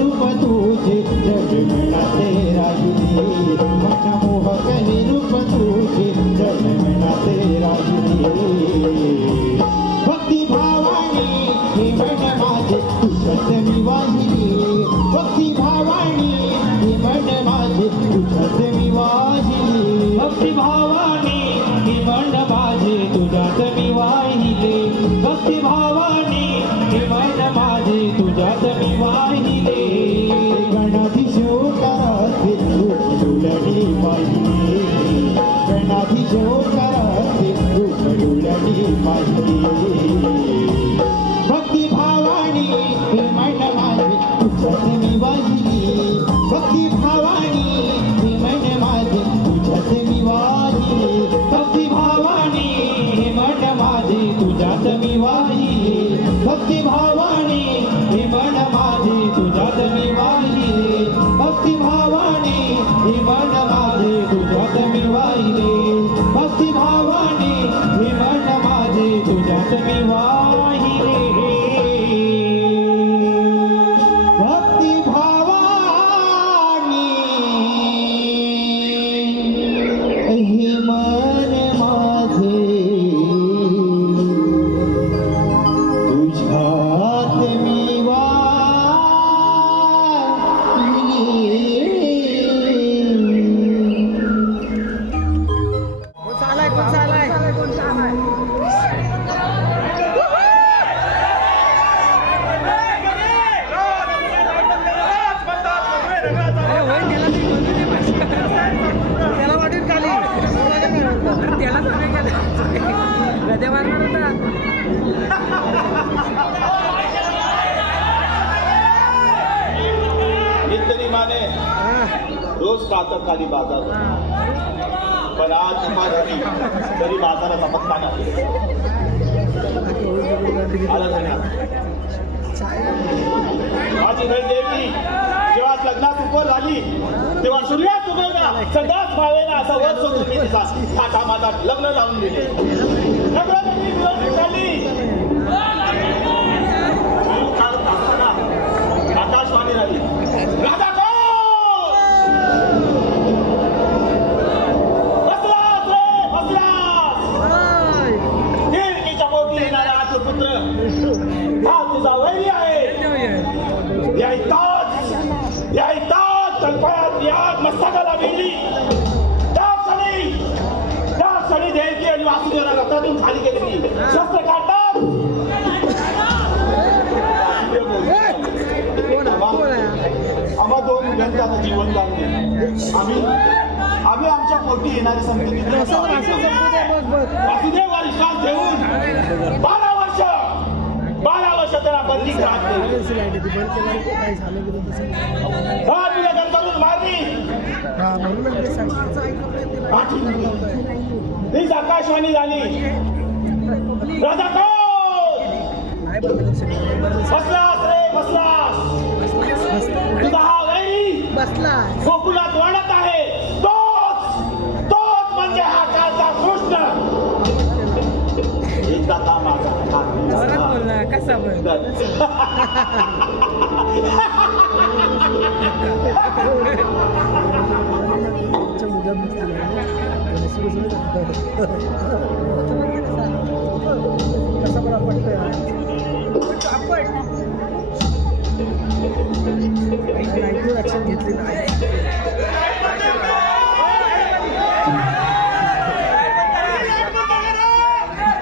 रूप तुझे जन्मना तेरा युगे मनमोहक हे रूप तुझे जन्मना तेरा युगे भक्ती भावाने हे मन माझे तुझ्यात मी वाहिली भक्ती भावाने हे मन माझे तुझ्यात मी वाहिली भक्ती भावाने हे मन माझे तुझ्यात मी वाहिले भक्ती भावाने हे मन माझे तुझ्यात मी वाहिले गणाधीश कराते रूप डुलडी पाहिले गणाधीश कराते रूप डुलडी पाहिले भक्ती भावाने हे मन माझे तुझ्यात मी वाहिली भक्ती भावाने हे मन माझे तुझ्यात मी वाहिली भक्ती भावाने हे मन माझे तुझ्यात मी वाहिली भक्ती भावाने हे मन माझे तुझ्यात मी वाहिली भक्ती भावाने हे मन माझे तुझ्यात मी वाहिले भक्ती भावाने हे मन माझे तुझ्यात मी वाहिले भक्ती भावाने हे मन माझे तुझ्यात मी वाहिले रोज प्रातः खाली बाजार पण आज झाली तरी बाजाराचा पत्ता नाही माझी बहीण देवी जेव्हा लग्नात उभं झाली तेव्हा सूर्यात उगवला सदाच भावेना असा वर सोडून मी तिचा थाटा माटात लग्न लावून दिले आकाशवाणी झाली राधा हा तुझा वैरी आहे यायताच कल्पयात याद मस्तकाला भिडली त्या क्षणी देवकी आणि वासुदेवाला रथातून खाली गेली शस्त्र काढतात आम्हा दोन मुलांचं जीवनदान दिले आम्ही आमच्या पोटी येणारी संतती वासुदेव विश्वास ठेवून 12 वर्ष त्याला बंदी करून मारली हीच आकाशवाणी झाली राधा बसलास रे बसलास तुझा हा वैरी गोकुलात वाढत आहे तोच म्हणजे हा कालचा कृष्ण एकदा माझा कसा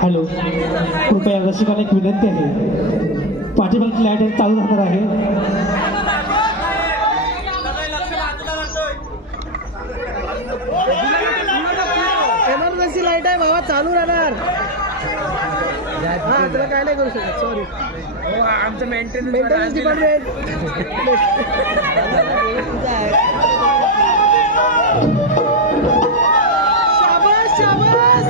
हॅलो, कृपया रसिकाला एक विनंती आहे, पाठीमागची लाईट चालू राहणार आहे. एमर्जन्सी लाईट आहे बाबा, चालू राहणार. हा, त्याला काय नाही करू शकत. सॉरी, आमचं मेंटेनन्स डिपार्टमेंट. शाबास शाबास.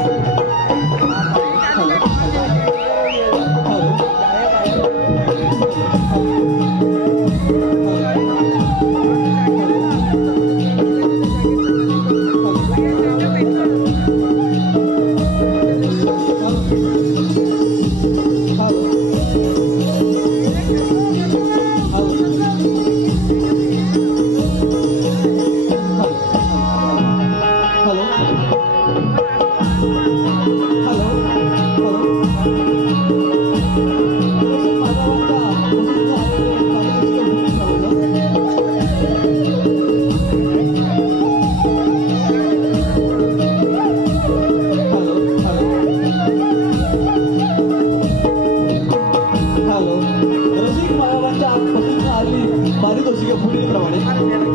पारितोषिके पुढीलप्रमाणे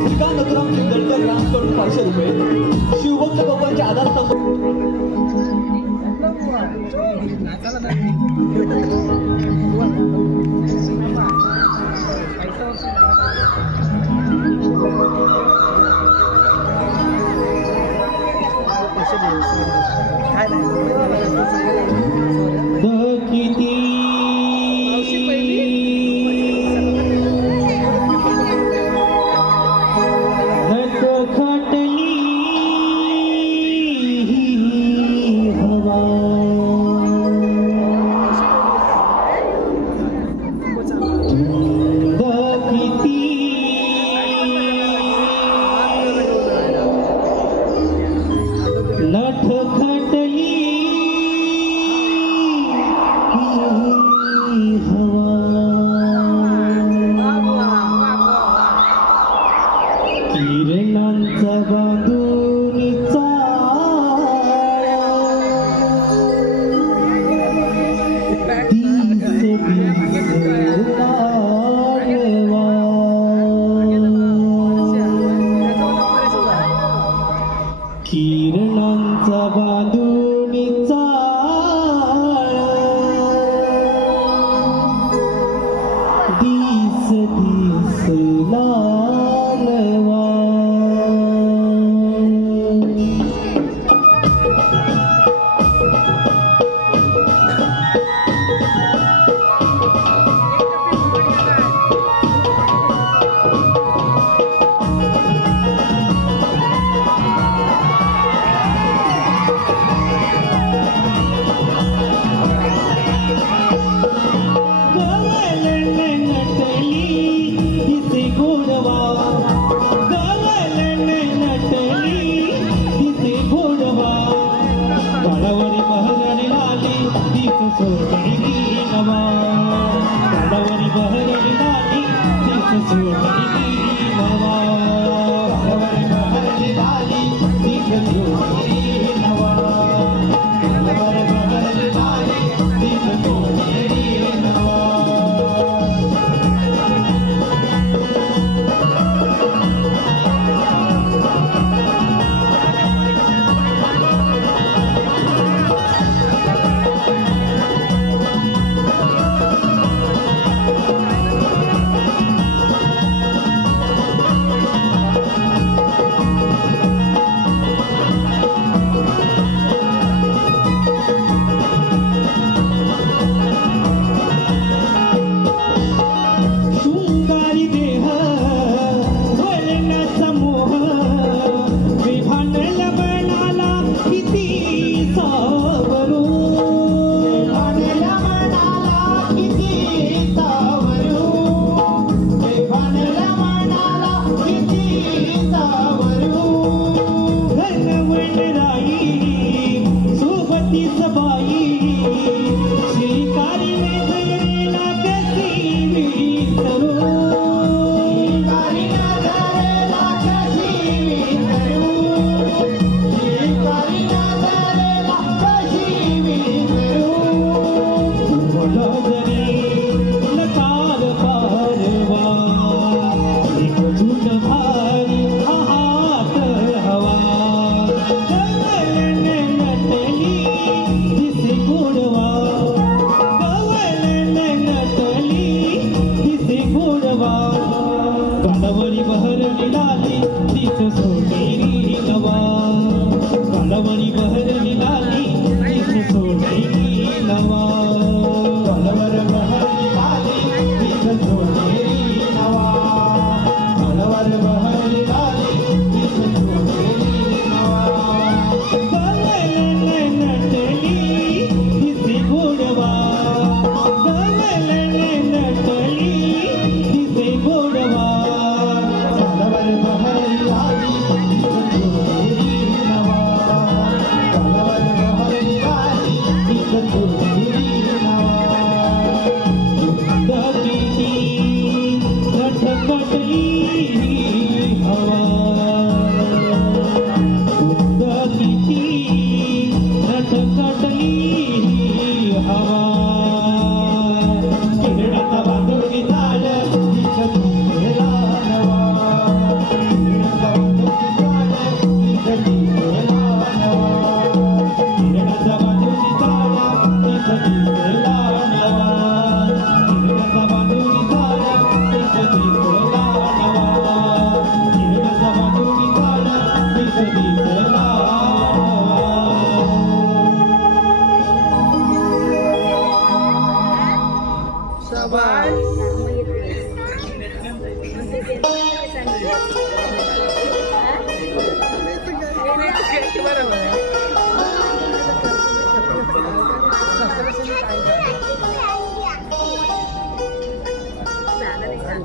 श्रीकांत नथुराम चिंदळकर यांच्याकडून 500 रुपये, शिवभक्त गप्पांचे आधारस्तंभ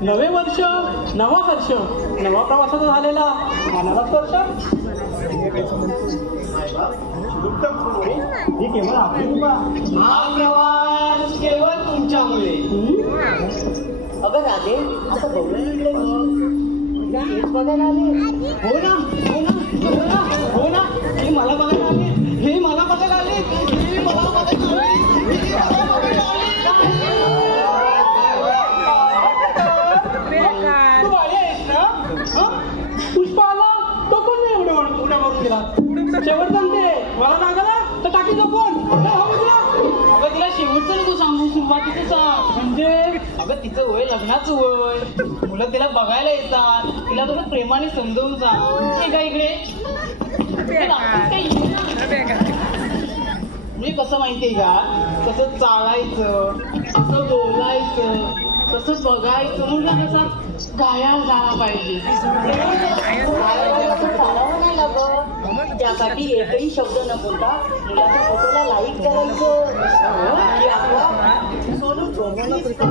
नवे वर्ष नवा हर्ष नवा प्रवासाचा झालेला मनाला स्पर्श. ही केवळ आपली कृपा. हा प्रवास केवळ तुमच्यामुळे. अगं राधे आता गौरी बघायला आले. हो ना हो ना हो ना हो ना. हे मला बघायला आले. हे मला बघायला आले. हे मला बघायला आले. हे मला बघायला आले. तू बाई आहेस ना? हं? पुष्पा आला तो पण नाही एवढं उड्या मारून गेला. शेवट सांगते मला नागाला तर टाकी कोण अगं तिला शेवटचं नको सांगू, सुरुवातीचं सांग. म्हणजे अगं तिचं वय लग्नाचं वय, मुलं तिला बघायला येतात, तिला थोडं प्रेमाने समजावून सांग. हे का इकडे हे दाखवत काही येऊ ना. म्हणजे कसं माहितीये का, कसं चालायचं, कसं बोलायचं, कसं बघायचं, मुलगा कसा गायाळ झाला पाहिजे. चालावं नाही लागत. त्यासाठी एकही शब्द न बोलता मुलाच्या फोटोला लाईक करायचं. की आपला सोनू झोपलीस का?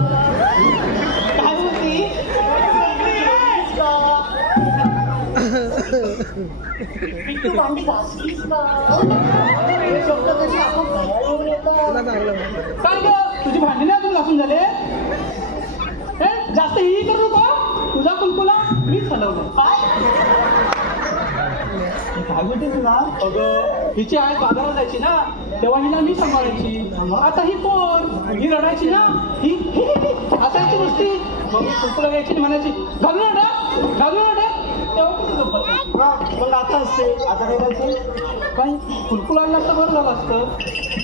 काय बोलती? पिट्टू भांडी घासलीस का? हे शब्द कसे आपण घरावर येतात. काय ग तुझी भांडी नाही अजून घासून झाले? जास्त ही करू नको. तुझा कुलकुला मीच हलवलं. काय बोलते तुला? अगं हिची आई बाजारात जायची ना तेव्हा हिला मी सांभाळायची. आता ही कोण? ही रडायची ना ही असायची नुसती. मग मी कुलकुला घ्यायची म्हणायची घालू नका घालू नका. तेव्हा कुठे झोपायची. मग आता असते आता काय करायचं? पण कुलकुला आणलं असतं बरं झालं असतं.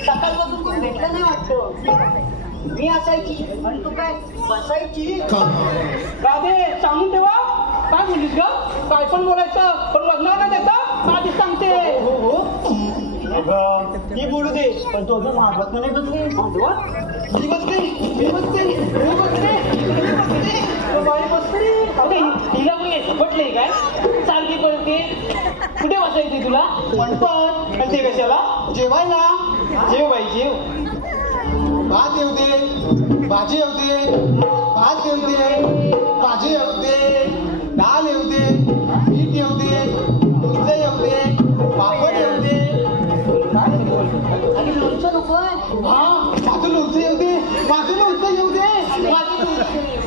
सकाळपासून कोण भेटलं नाही वाटतं. मी असायची आणि तू काय बसायची. राधे सांगून ठेवा. काय बोललीस ग? काय पण बोलायचं पण लग्नावर नाही द्यायचं. आधी सांगते. हो हो अगं ती बोलू दे पण तो अजून मागवत नाही बसली. ही बसते हे बसते हे बसते हे बसते. बाई बसते. अरे हिला कोणी झपटलंय काय? सारखी पळते. कुठे बसायची तुला? म्हणतात आणि ते कशाला? जेवायला. जेव बाई जेव. भात येऊ दे भाजी येऊ दे भात येऊ दे भाजी येऊ दे डाळ येऊ दे मीठ येऊ दे लोणचं येऊ दे पापड येऊ दे. आणि लोणचं नकोय. हा माझं लोणचं येऊ दे माझं लोणचं येऊ दे.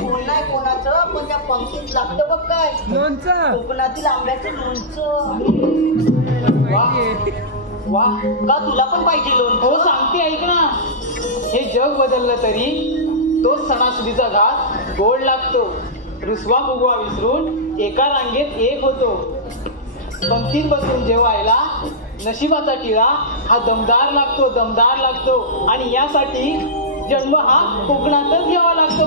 कोण नाही कोणाचं पण त्या पंक्तीत लागतं बघ काय कोकणातील आंब्याचं लोणचं. वा का तुला पण पाहिजे लोणचं? हो सांगते ऐक ना. हे जग बदललं तरी तो सणासुदीचा घास गोड लागतो. रुसवा फुगवा विसरून एका रांगेत एक होतो. पंक्तीत बसून जेवायला नशिबाचा टिळा हा दमदार लागतो दमदार लागतो. आणि यासाठी जन्म हा कोकणातच घ्यावा लागतो.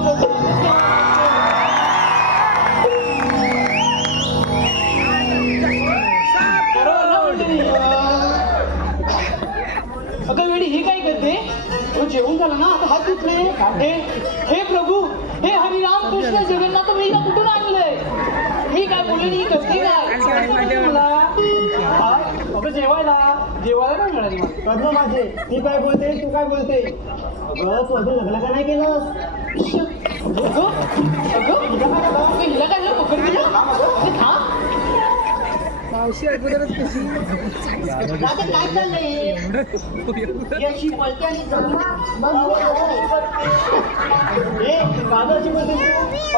अगं वेळी हे काय करते? तो जेवून झाला ना आता हात धुतले. हे प्रभू हे हरिराम कृष्ण जगन्नाथ मी कुठून आणलंय? मी काय बोलले ही करते काय? अगं जेवायला नाही मिळाली. करणं माझे ती काय बोलते तू काय बोलते? अगं तू अजून लग्न का नाही केलंस? अगं हिला काय झालं? पकड दिलं. मावशी अगोदरच कशी राधा काय चाललंय? यशी बोलते आणि कानाची बोलते.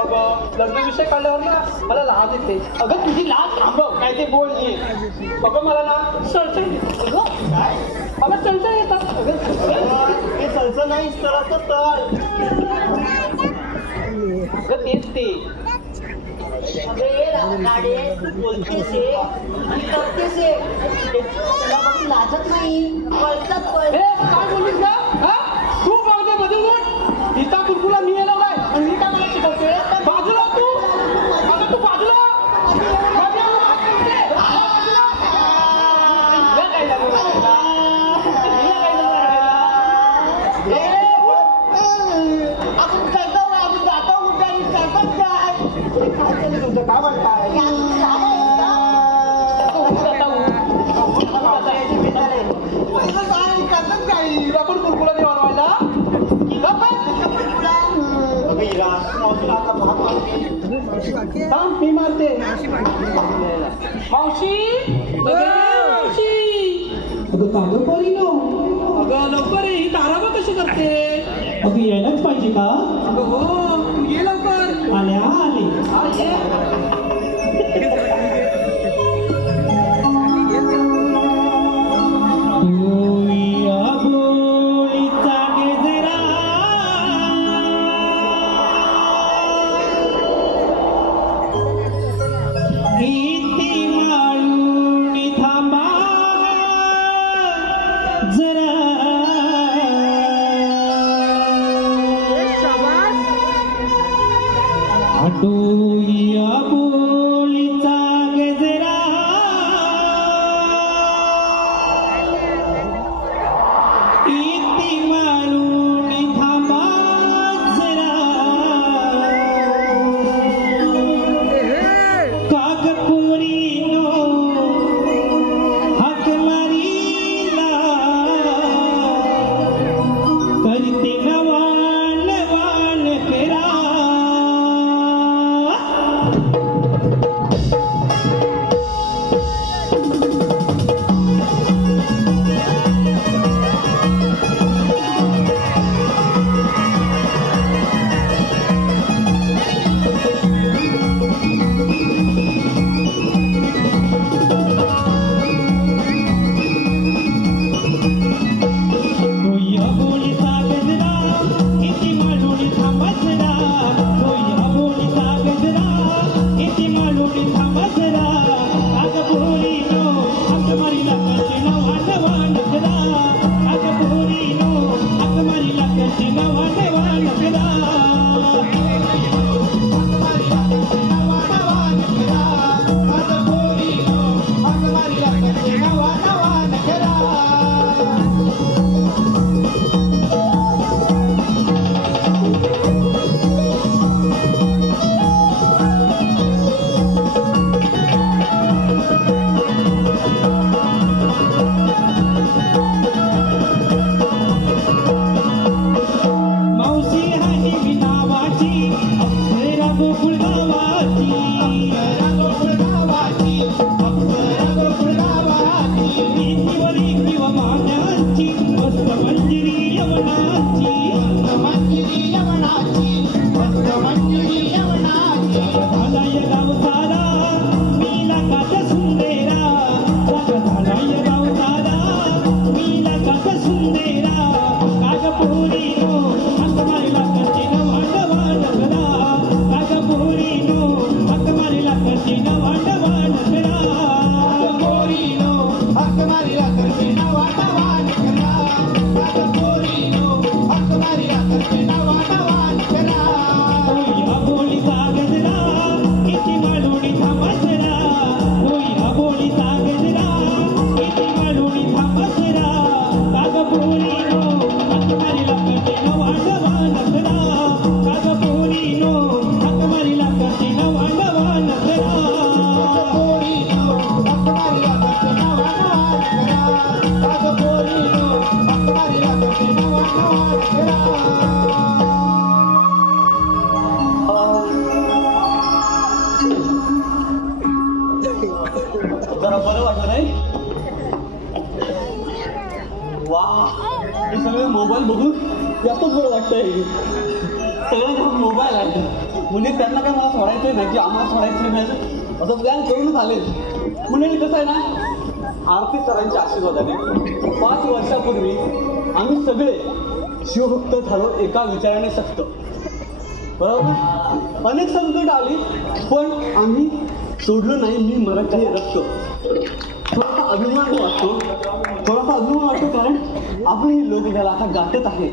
अगं लग्न विषय काढल्यावर ना मला लाज येते. अगं तुझी लाज थांबव काय ते बोल. अगं मला ना सळसळ येते. अगं काय मला सळसळ येतात. ते सलसं नाही तर तळ. अगं तेच ते. अरे राडे तू बोलतेस आहे आणि करतेस आहे. तुला बघ लाजत नाही. कळतात हे काय बोललीस ना? हा तू बघते बदल बोल. हिचा कुरकुला मी येलो काय आणि मी काय मला शिकवते? बाजूला तू. अगं तू बाजूला. काय म्हणताय? करते मावशी मावशी अगं कागद पोरीनो, अगं लवकर ये, ही ताराबा कशी करते? अगं यायलाच पाहिजे का? अगं हो, तू ये लवकर. आल्या आले. हा ये. जरा बरं वाटलं नाही? वा, हे सगळे मोबाईल बघून जास्तच बरं वाटतंय. सगळे मोबाईल आहेत म्हणजे त्यांना काय मला सोडायचं नाही की आम्हाला सोडायचं नाही असं प्लॅन करूनच आले. म्हणजे कसं आहे ना, आरती सरांच्या आशीर्वादाने 5 वर्षापूर्वी आम्ही सगळे शिवभक्त झालो एका विचाराने सक्त. बरोबर, अनेक संकट आली पण आम्ही सोडलं नाही. मी मराठी रक्त. थोडासा अभिमान वाटतो कारण आपली ही लोक ज्याला आता गाठत आहे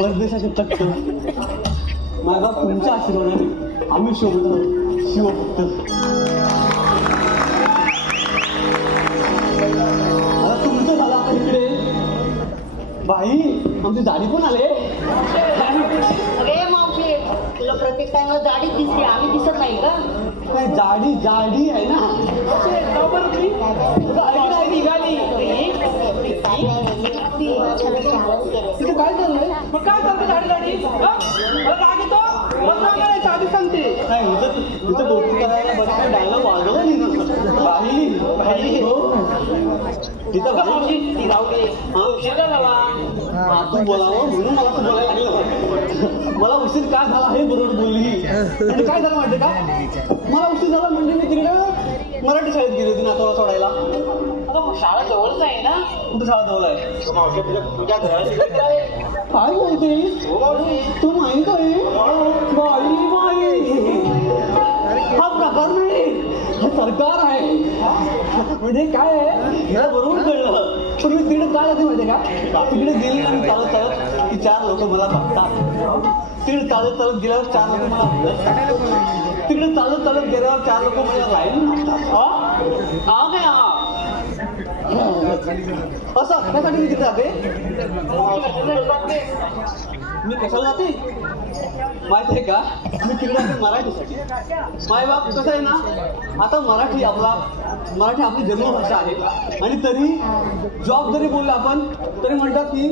परदेशाचे तख्त. माझा तुमच्या आशीर्वादाने आम्ही शोभत शिवभक्त. आता तुमचं झालं आता इकडे बाई आमची दाढी पण आले. अरे मावशी, तुला प्रत्येक टाइमला दाढी दिसते, आम्ही दिसत नाही का? काय जाडी आहे ना. निघाली तिथे काय चाललंय? मग काय चालतं? दाढी राग येतो. आधी सांगते नाही हिचं कौतुक करायला बरं काय डायलॉग वाजवला नाही बाई हो तिथं मावशी ती राहू दे उशीर का झाला तू बोलावं म्हणून मला असं बोलायला लागलं मला उशीर का झाला हे बरोबर बोलली म्हणजे काय झालं माहिती का मला उशीर झाला म्हणजे मी तिकडे मराठी शाळेत गेली होती नातवाला सोडायला आता मग शाळा जवळच आहे ना कुठं शाळा जवळ आहे मावशी तुझ्या घराला काय बोलतेस तू माहित आहे बाई बाई हा प्रकार नाही हा सरकार आहे म्हणजे काय आहे मला बरोबर कळलं पण मी तिकडे काय जाते माहिती का तिकडे गेली आणि चालत चालत की 4 लोक मला बघतात तिकडे चालत चालत गेल्यावर 4 लोक मला बघतात तिकडे चालत चालत गेल्यावर 4 लोक मला लाईन मागतात हा काय हा असं त्यासाठी मी तिथे जाते मी कशाला जाते माहित आहे का मी तिकडे जाते मराठीसाठी माय बाप कसं आहे ना आता मराठी आपली जन्मभाषा आहे आणि तरी जॉब जरी बोललो आपण तरी म्हणतात की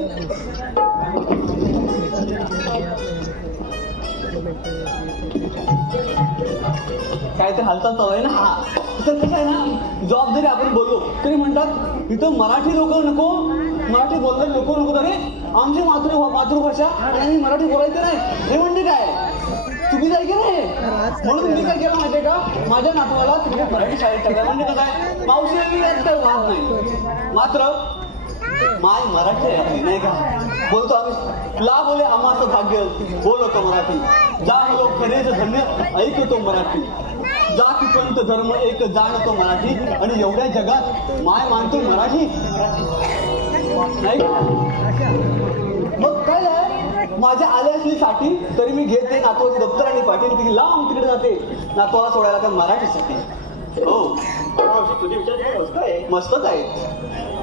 काय ते हालचाल चालू आहे ना हा तर कसं आहे ना जॉब जरी आपण बोललो तरी म्हणतात इथं मराठी लोक नको मराठी बोलणारे लोक नको तरी आमची मातृभाषा आणि मराठी बोलायचं नाही हे म्हणजे काय चुकीचं आहे की नाही म्हणून मी काय केलं माहितीये का माझ्या नातवाला तुम्ही मराठी शाळेत टाकला म्हणजे कसं आहे मावशी यात काही वाद नाही मात्र माय मराठी आहे आपली नाही का बोलतो आम्ही ला बोले आम्हाचं भाग्य बोलतो मराठी जा लोक खरेच धन्य ऐकतो मराठी जा की पंत धर्म एक जाणतो मराठी आणि एवढ्या जगात माय मानतो मराठी नाही मग काय आहे माझ्या आल्या असली साठी तरी मी घेते नातवाची दप्तर आणि पाटील ती लांब तिकडे जाते नातवाला सोडायला त्या मराठीसाठी हो तुझे विचार मस्तच आहे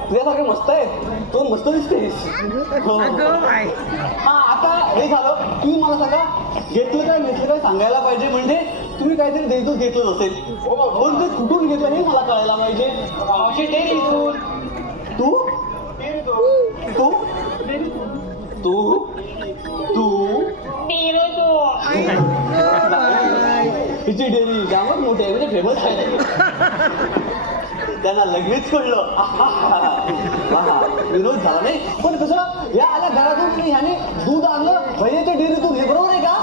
तुझ्यासारखे मस्त आहे तो मस्त दिसतेस हो हा आता हे झालं तुम्ही मला सांगा घेतलं काय घेतलं काय सांगायला पाहिजे म्हणजे तुम्ही काहीतरी द्यायचं घेतलं असेल पण ते कुठून घेतलं हे मला कळायला पाहिजे मावशी डेअरी दूध तू तू तू तू डेअरी दूध हिची डेअरी जामच मोठी आहे म्हणजे फेमस आहे त्यांना लगेच कळलं विरोध झाला नाही पण कसं या आल्या घरातून ह्याने दूध आणलं भैयाच्या डेअरीतून हे बरोबर आहे का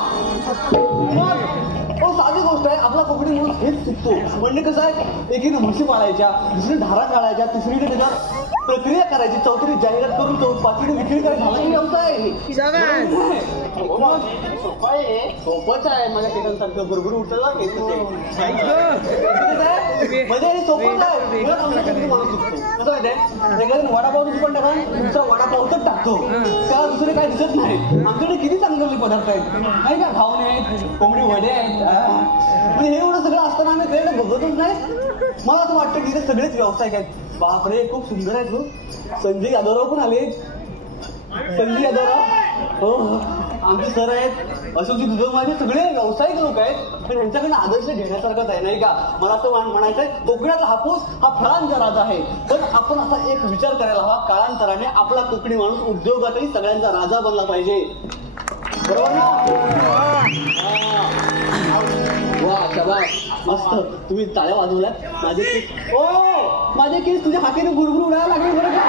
साधी गोष्ट आहे आपला कोकणी म्हणून हेच चुकतो म्हणजे कसं आहे एकीने म्हशी पाळायच्या दुसरी धारा काढायच्या तिसरीने त्याच्या प्रक्रिया करायची चौथीने जाहिरात करून पाचवीने विक्री करायची झाला की व्यवसाय सोपंच आहे माझ्या केसांसारखं बरोबर उठलं म्हणजे हे सोपंच आहे माणूस चुकतो कसं माहिती आहे एखाद्याने वडापाव पण टाका दुसरा वडापावच टाकतो त्याला दुसरे काही दिसत नाही आमच्याकडे किती चांगले पदार्थ आहेत नाही का घावणे आहेत कोंबडी वडे आहेत म्हणजे हे एवढं सगळं असताना आम्ही त्याकडे बघतच नाही मला असं वाटतं की इथे सगळेच व्यावसायिक आहेत बापरे खूप सुंदर आहेत हो संजय यादवराव पण आले संजय यादवराव हो आमचे सर आहेत अशोकजी दुधव माझे सगळे व्यावसायिक लोक आहेत पण यांच्याकडनं आदर्श घेण्यासारखंच आहे नाही का मला असं म्हणायचं आहे कोकणातला हापूस हा फळांचा राजा आहे पण आपण असा एक विचार करायला हवा काळांतराने आपला कोकणी माणूस उद्योगातही सगळ्यांचा राजा बनला पाहिजे बरोबर ना वा शाबास मस्त तुम्ही टाळ्या वाजवल्यात माझे केस तुझ्या हाकेने गुरगुर उडायला लागले बरं का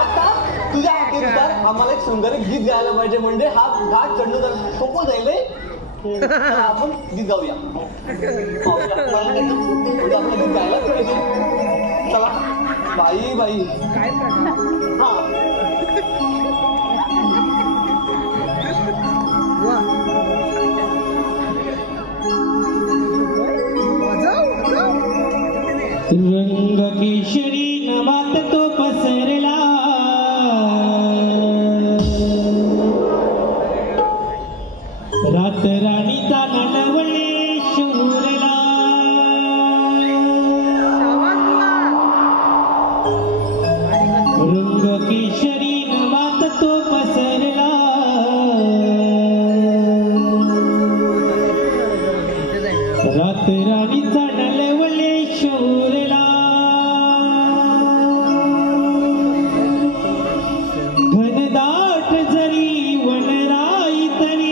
आता तुझ्या हाकेनुसार आम्हाला एक सुंदर गीत गायला पाहिजे म्हणजे हा घाट चढणं जर सोपं जाईल आपण गीत गाऊया म्हणजे आपलं गीत गायलाच पाहिजे चला बाई बाई हा रंग केशरी नवात तो पसरला रात राणीचा नवले शोरला रंग केशरी नवात तो पसरला रात राणीचा नलवले शोरला घनदाट जरी वनराई तरी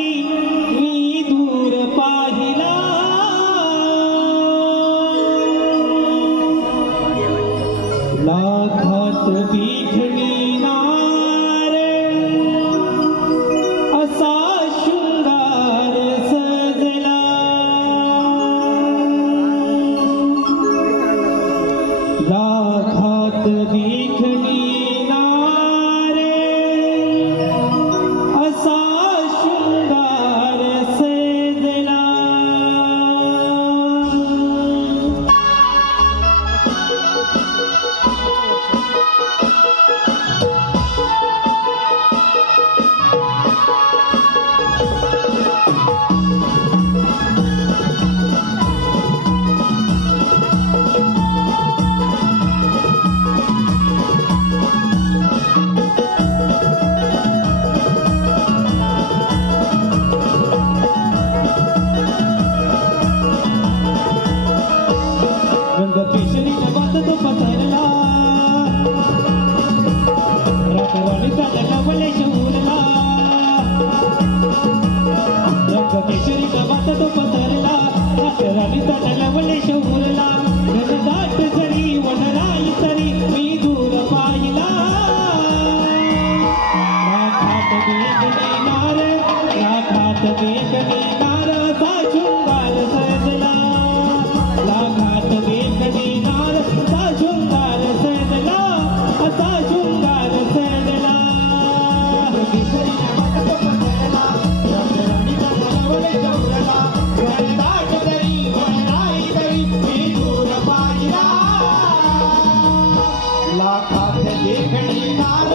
लाखात देखणी नार असा शृंगार सजला लाखात देखणी नार असा शृंगार सजला रंगकेशरी नभात तो पसरला रातराणीचा नवले शौरला रंगकेशरी नभात तो पसरला रातराणीचा नवले शौरला घनदाट जरी वनराई तरी मी दूर पाहिला लाखात देखणी नार लाखात देखणी नार असा शृंगार सजला लाखात देखणी नार असा शृंगार सजला असा शृंगार सजला केशरी नभात तो पसरला रातराणीचा नवले शौरला घनदाट जरी वनराई तरी मी दूर पाहिला लाखात देखणी नार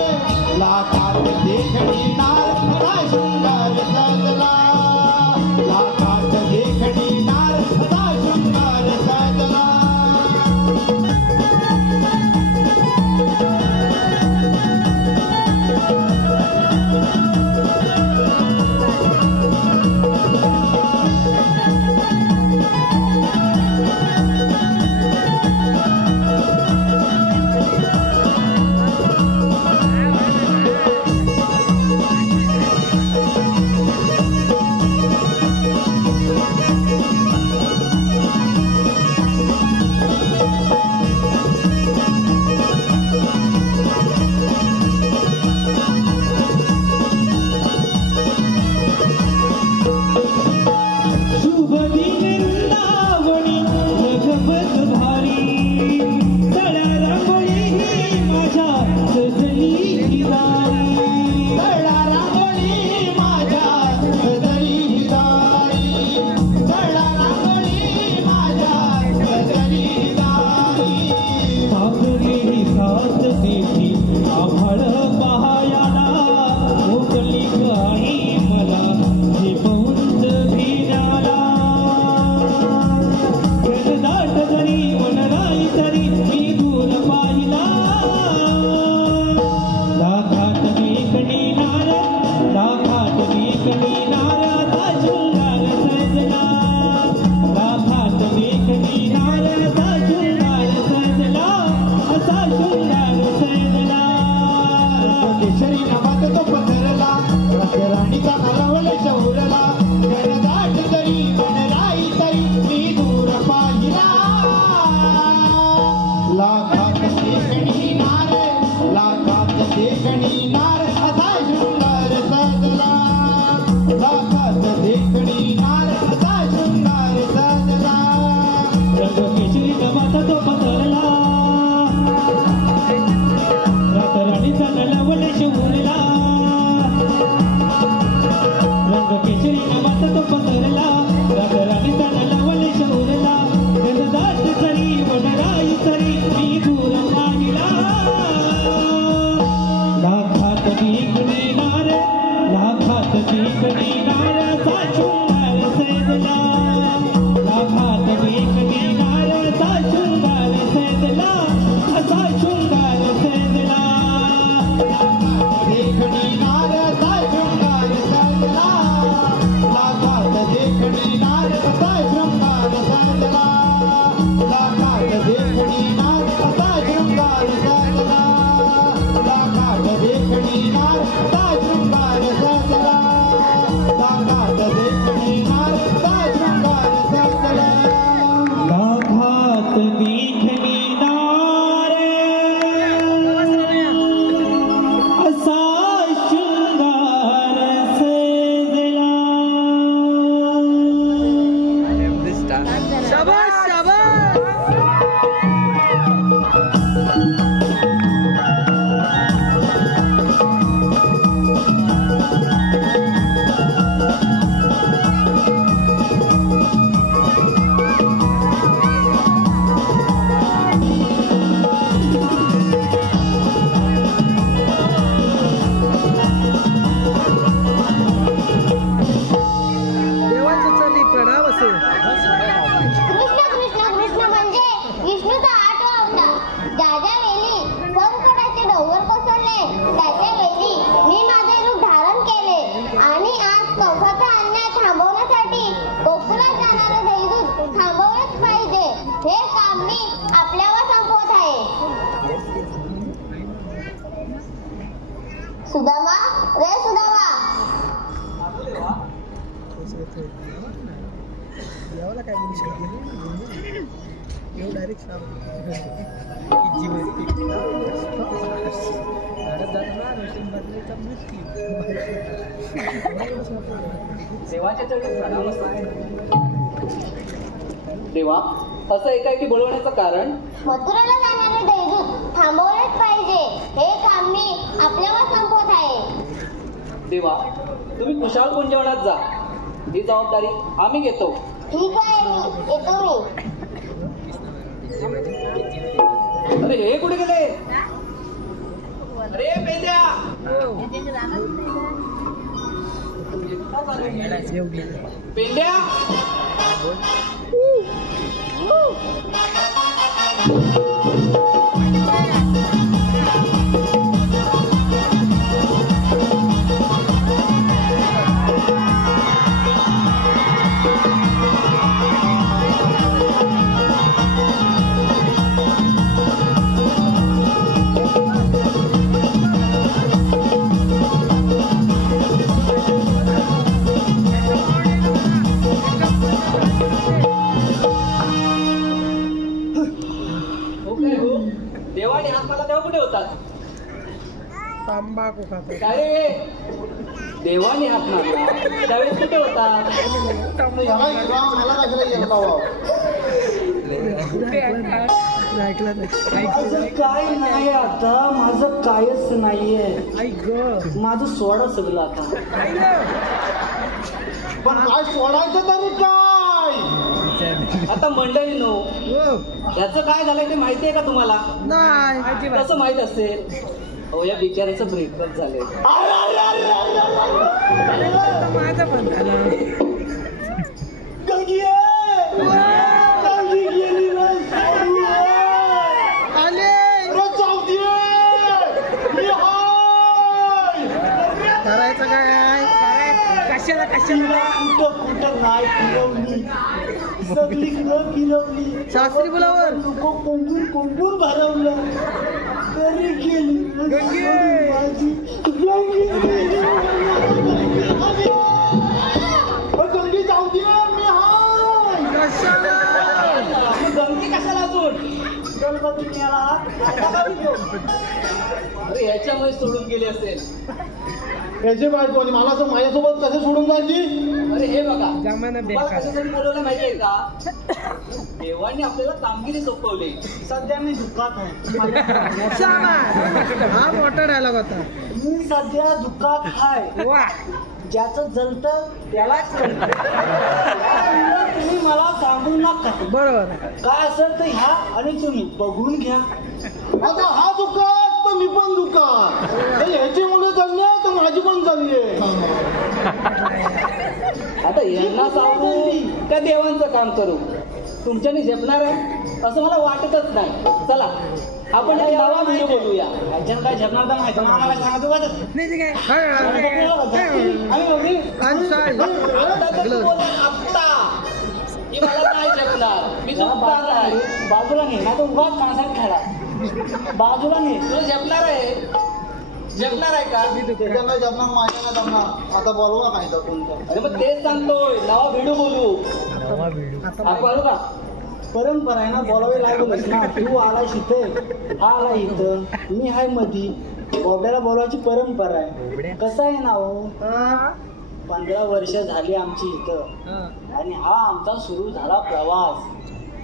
लाखात देखणी नार असा शृंगार सजला लाखात देखणी नार असा शृंगार सजला शुभ दिन वृंदावनी जगभर भारी तळ्या रांगोळी ही माझ्या सजली हिवाळी तळा रांगोळी माझ्या सजली दारी तळा रांगोळी माझ्या सजली दारी सागरी ही साथ देती आभाळ पहायाला मोकली गाणी मला झेपवून भिनाला घनदाट जरी वनराई तरी मी दूर पाहिला लाखात देखणी नार लाखात देखणी नार असा शृंगार सजला लाखात देखणी नार असा शृंगार सजला असा शृंगार सजला केशरी नभात तो पसरला रातराणीचा नवले शौरला घनदाट जरी वनराई तरी मी दूर पाहिला लाखात देखणी नार लाखात देखणी नार असा शृंगार सजला लाखात देखणी नार असा शृंगार सजला रंगकेशरी नभात तो पसरला रातराणीचा नवले शौरला रंगकेशरी नभात तो पसरला रातराणीचा नवले शौरला घनदाट जरी वनराई तरी मी दूर पाहिला लाखात देखणी नार लाखात देखणी नार असा शृंगार सजला लाखात देखणी नार असा शृंगार शाबास शाबास. देवाच्या चरणी प्रणाम असो. कृष्ण कृष्ण कृष्ण म्हणजे विष्णूचा 8वा अवतार. ज्या ज्या वेळी संकटाचे डोंगर कोसळले त्याच्या वेळी मी माझे रूप धारण केले आणि आज कौफाचा अन्याय थांबवण्यासाठी गोकुळात जाणारे दैदूत थांबवलेच पाहिजे. हे काम मी आपल्यावर संपवत आहे. सुदामा रे सुदामा. देवाला काय बोलू शकते येऊ डायरेक्ट देवाच्या चरणी प्रणाम असो. देवा असं एकाएकी बोलवण्याचं कारण मथुराला जाणारे दैदूत थांबवलेच पाहिजे. हे काम मी आपल्यावर संपवत आहे. देवा तुम्ही कुशाल कुंजवनात जा. ही जबाबदारी आम्ही घेतो. ठीक आहे येतो मी. अरे हे कुठे गेले? अरे पेंड्या पेंड्या देवाने हात मला तेव्हा कुठे होतात? तंबाखू खातो. काय रे देवाने हात मारला त्यावेळेस कुठे होतात? मला कशाला येईल बाबा? ऐकलं नाही. माझं काय नाही आता. माझं कायच नाहीये. ऐक ग. माझं सोडा सगळं आता. पण काय सोडायचं तरी काय? आता मंडळीनो याचं काय झालंय ते माहितीये का तुम्हाला? नाही कसं माहित असेल? हो या बिचाऱ्याचं ब्रेकअप झालंय. माझं पण झालं. करायचं काय? कशाला कशाला कुठं नाही फिरवली सगळीकडं फिरवली. शास्त्री बोलावर कोंबून भरवलं तरी गेली. गंगी जाऊ दे मी हाय. गंगी कशाला अजून? गणपती मिळाला. अरे याच्यामुळे सोडून गेली असेल. याची बायको आणि मला असं माझ्यासोबत कसे सोडून जायची? अरे हे बघा जमाना मला बेकार. कशासाठी बोलवलं माहितीये का? देवाने आपल्याला कामगिरी सोपवली. सध्या मी दुःखात आहे. शाबास. हा मोठा डायलॉग होता. मी सध्या दुःखात आहे. वा. ज्याचं जलतं त्यालाच कळतं. तुम्ही मला सांगू नका. बरोबर. काय असेल तर ह्या आणि तुम्ही बघून घ्या. आता हा दुकान तर मी पण दुकान. ह्याची मुलं चालली तर माझी पण चालली आहे. आता यांना सांगू का देवांचं काम करू? तुमच्याने झेपणार आहे असं मला वाटतच नाही. चला आपण एक नवा व्हिडिओ बोलूया. ह्याच्यानं काय झेपणार तर माहिती आम्हाला सांगतो का? नाही ते काय? मला नाही झेपणार. मी बाजूला नाही ना तो उगाच माणसात खेळा. बाजूला नाही तुला झेपणार आहे. झेपणार आहे का? त्याच्यानं जमणार माझ्याला जमणार. आता बोलवा काय तर कोणतं. अरे मग तेच सांगतोय नवा व्हिडिओ बोलू. हा करू का? परंपरा आहे ना बोलावे लागेलच ना. तू आला इथे हा आला इथं मी हाय मधी. बोबड्याला बोलवायची परंपरा आहे. कसं आहे ना हो 15 वर्ष झाली आमची इथं आणि हा आमचा सुरू झाला प्रवास.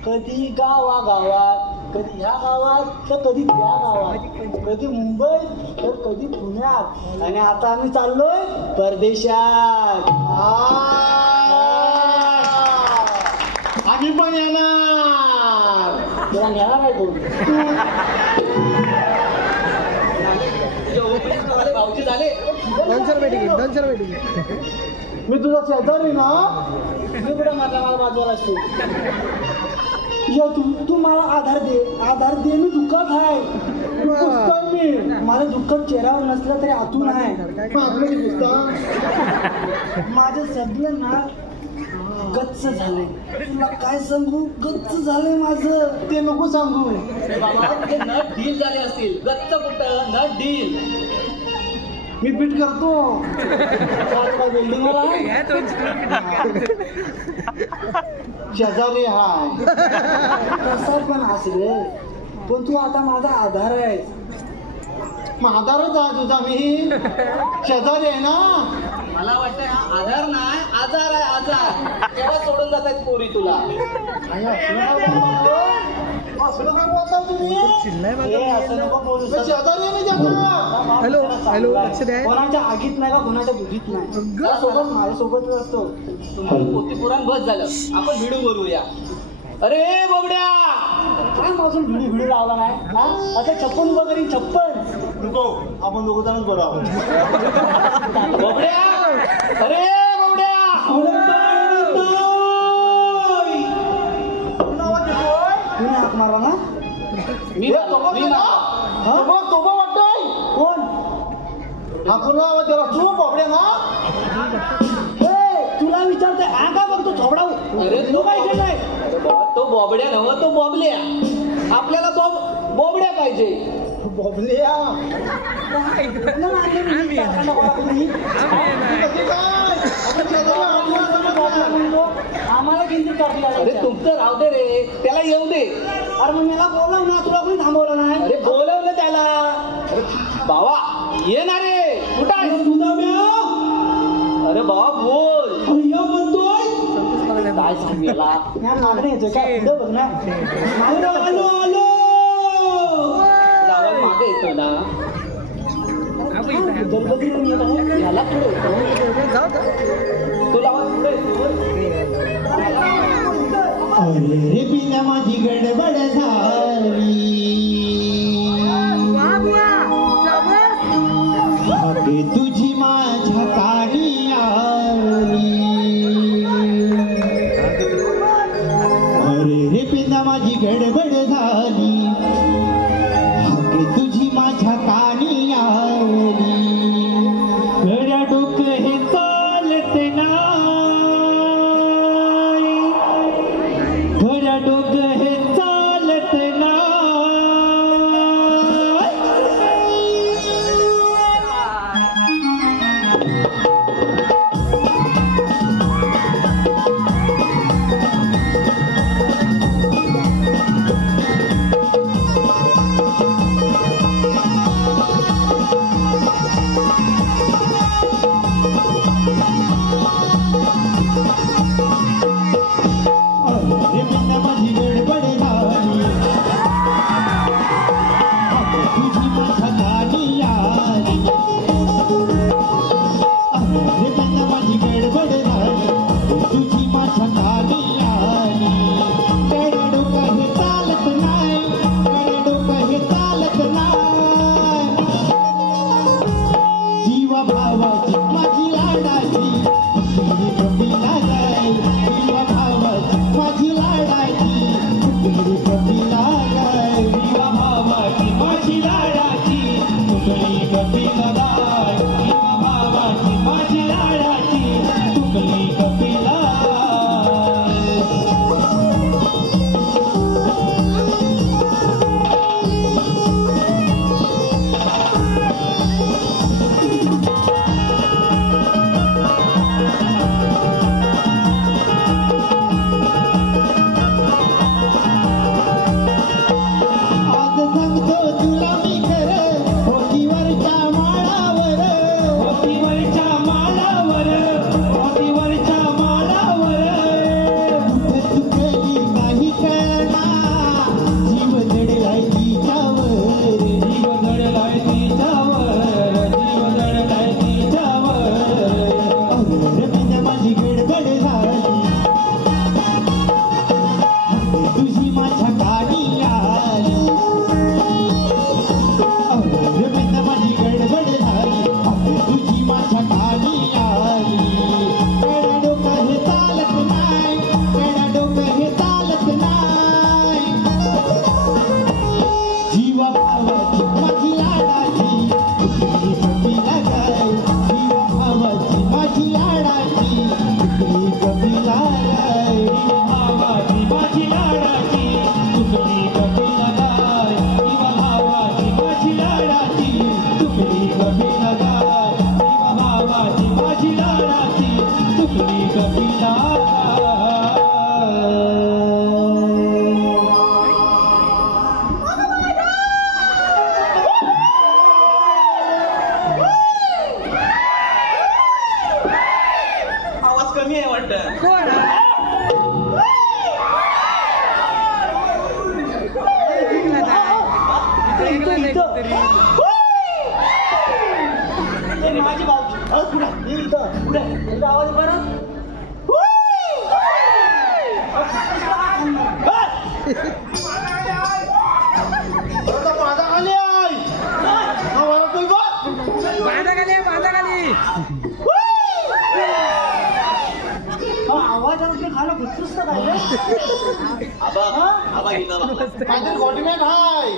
कधी गावागावात, कधी ह्या गावात तर कधी त्या गावात, कधी मुंबईत तर कधी पुण्यात, आणि आता आम्ही चाललोय परदेशात. आम्ही पण येणार. तुला नेणार आहे कोण? भाऊची झाले. मी तुझा शेजारी ना. मी कुठे मारला मला बाजूला असतो. या तू मला आधार दे. मी दुःखात आहे. मी माझं दुःख चेहऱ्यावर नसलं तरी आतून आहे. माझं सगळं ना गच्च झालंय. तुला काय सांगू, गच्च झालंय माझं. ते नको सांगू. बाबा ते नट डील झाले असतील. गच्च कुठं नट डील. मी पीठ करतो. बिल्डिंगवर शेजारी हाय. कसं पण असले, पण तू आता माझा आधार आहे. मग आधारच आहे तुझा. मी शेजारी आहे ना. मला वाटतं हा आधार नाही आजार आहे. आजार तेव्हा सोडून जात आहेत पोरी तुला. असं काय बोलता तुम्ही? असं नको बोलू. शेजारी आहे मी त्याचा. हॅलो लक्ष द्या. कोणाच्या आगीत नाही का कोणाच्या दुधीत नाही. त्यासोबत माझ्यासोबतच असतो. पोती पुराण बस झालं. आपण व्हिडिओ करूया. अरे बोबड्या काय माझून व्हिडिओ लावला नाही हा? आता 56 उभं करीन 56. नको, आपण दोघं जणच बरं आहोत. बोबड्या. अरे बोबड्या. तुम्ही हाक मारला ना. मी तोबा वाटतोय. कोण हा तुला आवाज दिला तू बाबड्या ना. तुला विचारतोय हा का बघतो थोबडा. अरे तो काय केलंय. तो बॉबड्या नव्ह तो बॉबल्या. आपल्याला बोबड्या पाहिजे. बाबल्या आम्हाला किंचित काढली. अरे तुमचं राहू दे रे. त्याला येऊ दे. अरे मग मला बोलव ना. तुला कोणी थांबवलं नाही. अरे बोलवलं त्याला. अरे बाबा ये ना रे. कुठं आहे? अरे बाबा बोल. काय सांगितला. मागणी येतोय काय पुढे बघ ना. आलो आवाज मागे येतो ना. याला पुढे तुला आवाज पुढे येतो. अरे बिना माझी गडबड झाली. अगे तुझी माझ्या कानी आली. अरे रे बिना माझी गडबड झाली. अगे तुझी माझ्या कानी आली. गड्या डोकं हे चालत नाही. गड्या डोकं हे चालत नाही. अरे बिना माझी गडबड माझा खाली आहे आवाज खाला घुसतोस का काय काहीतरी कॉर्डिनेट आहे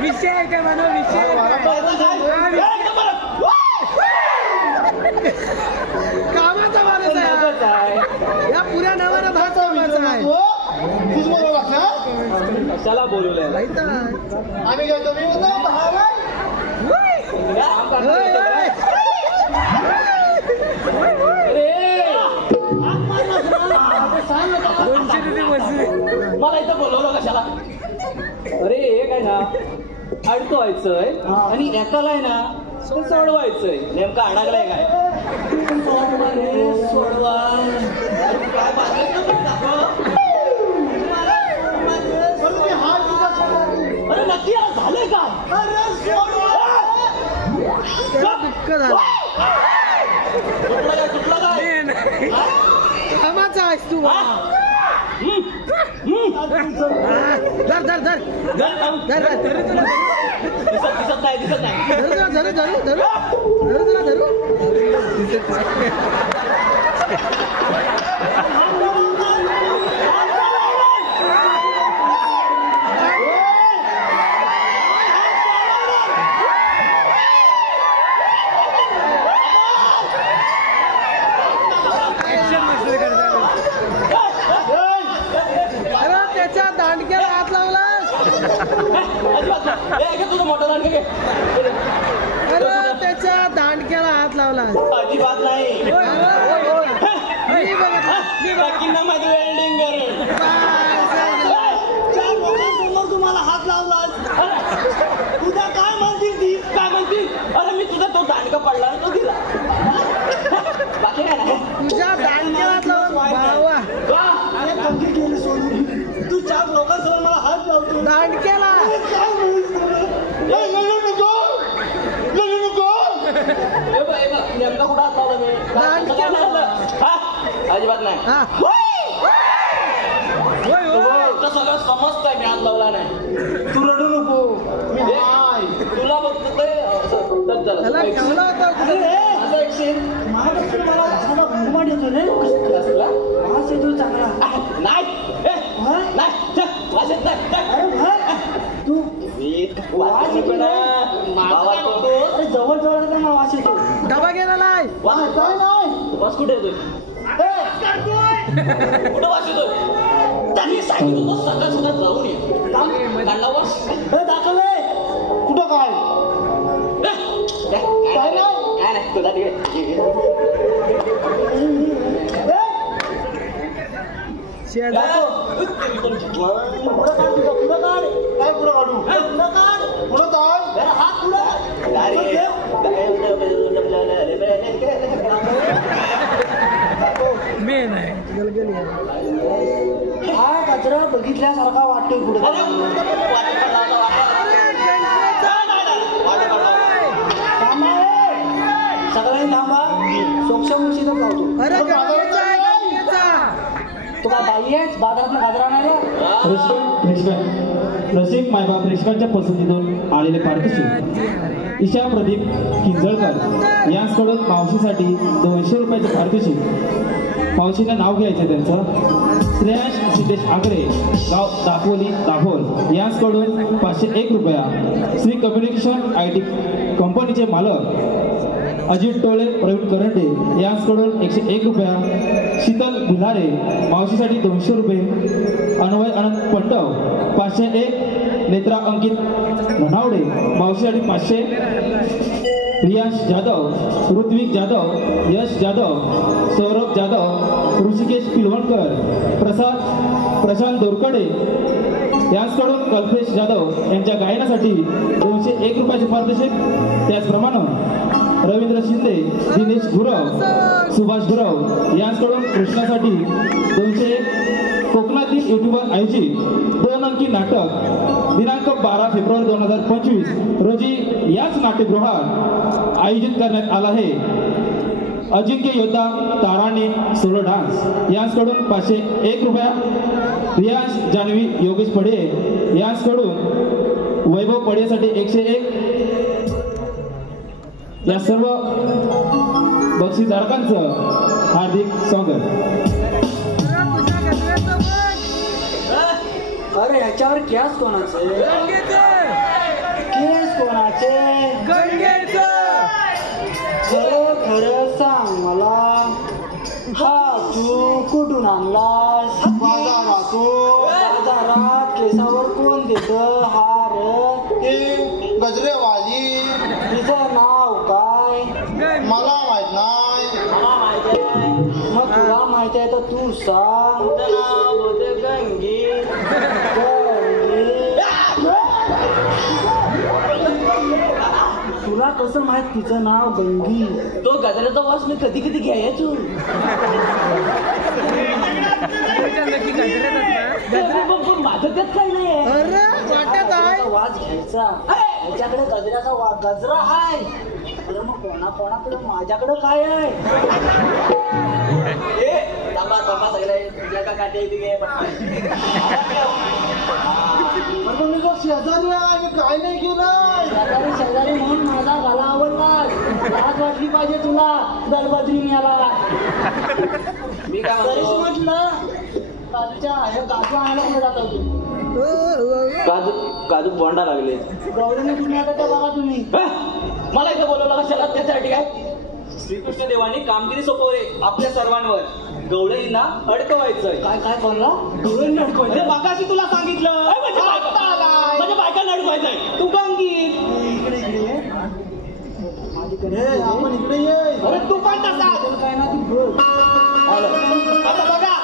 विषय आहे काय म्हणा विषय कामाचा माणूस आहे या पुऱ्या नावाला भात कामाचा आहे तूच बोलवला ना कशाला बोलवलंय आम्ही काय कमी होतो मला इथं बोलवलं कशाला अरे एक आहे ना अडकवायचंय आणि एकाला आहे ना सोडवायचंय नेमका अडकलाय काय सोडवा काय अरे नक्की झालंय काय दुःख झालं कामाचा आहेस तू धर धर धर धर दिसत नाही धरू धरू धरू धरू धरू धरू दांडक्याला हात लावलास तुझं मोठं दांडके घे अरे त्याच्या दांडक्याला हात लावलास अजिबात नाही मी बघितलं माझी वेल्डिंग चार लोकांसमोर तुम्हाला हात लावला उद्या काय म्हणतील ती काय म्हणतील अरे मी तुझा तो दांडका पडला तो दिला बाकी काय नाही तुझ्या दांडक्याला हात लावला भावा तू चार लोकांसमोर मला हात लावतो दांडक्याला नेमका कुठं हात लावला मी अजिबात नाही सगळं समजतंय मी हात लावला नाही तू रडू नको मी हाय तुला बघतो ते त्याला ठेवला होता असं एक सीन मला घुमाट येतो रे कसला आवाज येतो चांगला नाही तू जवळ जवळ तर मला वास येतो डबा गेला नाही वास कुठे येतोय कुठं वास येतोय त्यांनी सांगितलं होतं सकाळ सकाळ जाऊन ये वास दाखवले कुठं काय काय नाही तुला काय पुढं काढू पुढं काय हात पुढे मेन आहे गलगली हा कचरा बघितल्यासारखा वाटतोय पुढे सगळ्यांनी थांबा सोक्षमशीला जातो अरे गलगेचा आहे गलगेचा तू काय बाई आहेस बाजारात गाजरा नाही रसिक मायबाप रेशकांच्या पसंतीतून आलेले पारितोषिक ईशा प्रदीप किंजळकर यांकडून मावशीसाठी 200 रुपयाचे पारितोषिक मावशीला नाव घ्यायचं त्यांचं श्रेयांश सिद्धेश आगरे गाव दापोली दाभोल यांकडून 501 रुपया श्री कम्युनिकेशन IT कंपनीचे मालक अजित टोळे प्रवीण करंडे यांकडून 101 रुपया शीतल भिलारे मावशीसाठी 200 रुपये अन्वय अनंत पंटव 501 नेत्रा अंकित धनावडे मावशीसाठी 500, प्रियांश जाधव, ऋत्विक जाधव, यश जाधव, सौरभ जाधव, ऋषिकेश पिलवणकर, प्रशांत दोरकडे यांच्याकडून कल्पेश जाधव यांच्या गायनासाठी 201 रुपयाचे पारितोषिक. त्याचप्रमाणे रवींद्र शिंदे, दिनेश गुरव, सुभाष गुरव यांच्याकडून कृष्णासाठी 201. कोकणातील युट्यूबर आयोजित 2 अंकी नाटक दिनांक 12 फेब्रुवारी 2025 रोजी याच नाट्यगृहात आयोजित करण्यात आला आहे. अजिंक्य योद्धा ताराणे सोलो डान्स यांच्याकडून 501 रुपया. प्रियांश जान्हवी योगेश पडे यांच्याकडून वैभव पडेसाठी 101. या सर्व बक्षीसधारकांचं हार्दिक स्वागत. अरे याच्यावर केस कोणाचे? केस कोणाचे? खरं सांग मला, हा तू कुठून आणलास? बाजारात केसावर कोण देत हार? गजरेवाली. तिचं नाव काय? मला माहित नाही. मला माहिती आहे. मग तुला माहिती आहे तर तू सांग. नाव होते गंगी. तुला कसं माहित तिचं नाव गंगी? तो गजराचा वास मी कधी कधी घ्यायचो. माझं त्यात काही नाही वास घ्यायचा. त्याच्याकडे गजऱ्याचा गजरा आहे. अरे मग कोणाकडे माझ्याकडे काय आहे? शेजारी आहे, मी काय नाही केलं. शेजारी म्हणून माझा गाला आवडला. लाज वाटली पाहिजे तुला दलबद्री मिळाला. मी काय म्हटलं काजूच्या काजू आणायला जात होतो. काजू बोंडा लागले. गौरीने कुठे आता बघा तुम्ही. मला इथं बोलवलं कशाला? त्याच्यासाठी काय? श्रीकृष्ण देवानी कामगिरी सोपवले आपल्या सर्वांवर. गवळींना अडकवायचंय. काय काय बोलला? गवळींना अडकवायचं. मागाशी तुला सांगितलं म्हणजे बायकांना अडकवायचंय. तू गंगीत आपण इकडे ये. अरे तू पण तसा काय ना तू आता बघा.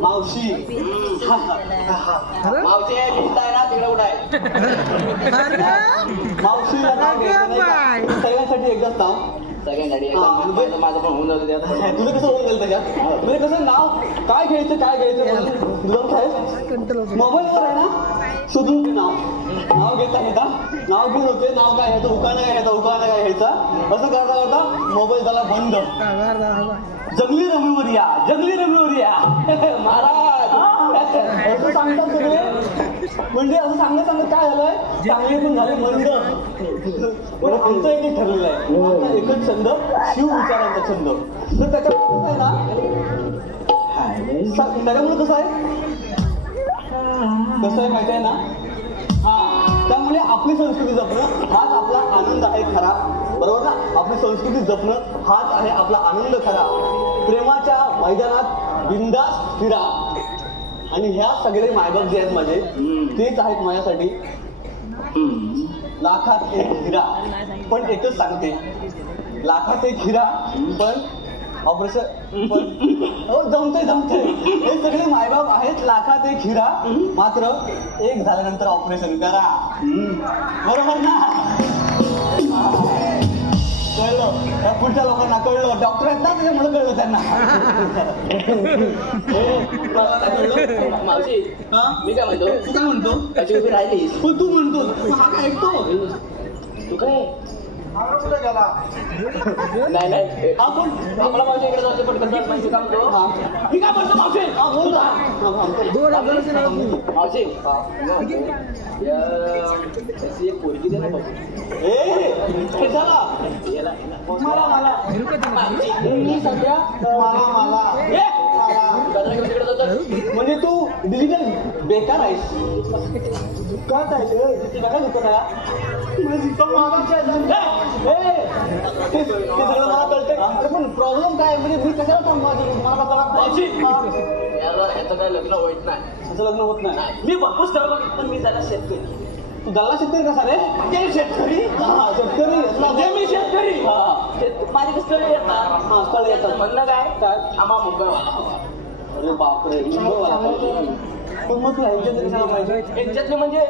मावशी मावशी आहे भिजताय ना तिकडे उठाय. मावशी सगळ्यांसाठी एकदाच नाव. सगळ्यांसाठी माझं पण होऊन जातं त्यात. तुझं कसं होऊन जाईल त्याच्यात? म्हणजे कसं नाव काय घ्यायचं काय घ्यायचं तुझं मोबाईलवर आहे ना शोधून ते नाव घेता घेता नाव घेऊन होते. नाव काय घ्यायचं? उखाणा काय घ्यायचा? उखाणा काय घ्यायचा? असं करता करता मोबाईल झाला बंद. जंगली रवीवर या, जंगली रवीवर या महाराज असं सांगतात सगळे. म्हणजे असं सांगत सांगत काय झालंय? चांगले पण झाले मंद. पण आमचं एक ठरलेलं आहे. एकच छंद शिव विचारांचा छंद. तर त्याच्यामुळे कसं आहे ना, त्याच्यामुळे कसं आहे माहिती आहे ना. हा त्यामुळे आपली संस्कृती जपणं हाच आपला आनंद आहे खरा. बरोबर ना? आपली संस्कृती जपणं हाच आहे आपला आनंद खरा. प्रेमाच्या मैदानात बिंदास फिरा. आणि ह्या सगळे मायबाप जे आहेत माझे तेच आहेत माझ्यासाठी लाखात एक हिरा. पण एकच सांगते, लाखात एक हिरा पण ऑपरेशन हो जमतंय हे सगळे मायबाप आहेत लाखात एक हिरा मात्र एक झाल्यानंतर ऑपरेशन करा बरोबर ना कळलं पुढच्या लोकांना कळलं डॉक्टर आहेत ना त्याच्यामुळे कळलं त्यांना मावशी मी काय म्हणतो तू काय म्हणतो त्याची उभी राहिलीस पण तू म्हणतो हा काय ऐकतो तू काय नाही नाही आपण आपला मावशी इकडे जायचं पटकन जात माहिती काम तो मी काय म्हणतो मावशी बोल ना मावशी त्याची एक पोरगी दे ना हे झाला मला मी सध्या मला तिकडे जातात म्हणजे तू डिजिटल बेकार आहेस काय काय दुखत ते सगळं मला कळतंय पण प्रॉब्लेम काय म्हणजे मी कशाला मला कळत याचं काय लग्न होत नाही असं लग्न होत नाही मी वापस करा पण मी झाला शेतकरी तू झाला शेतकरी कसा रे ते शेतकरी शेतकरी मी शेतकरी माझे कसं येतात हा स्थळ येतात म्हणणं काय आम्हा मुंबईवाला अरे बापरे पण मग तू ह्यांच्यात कशाला पाहिजे यांच्यातले म्हणजे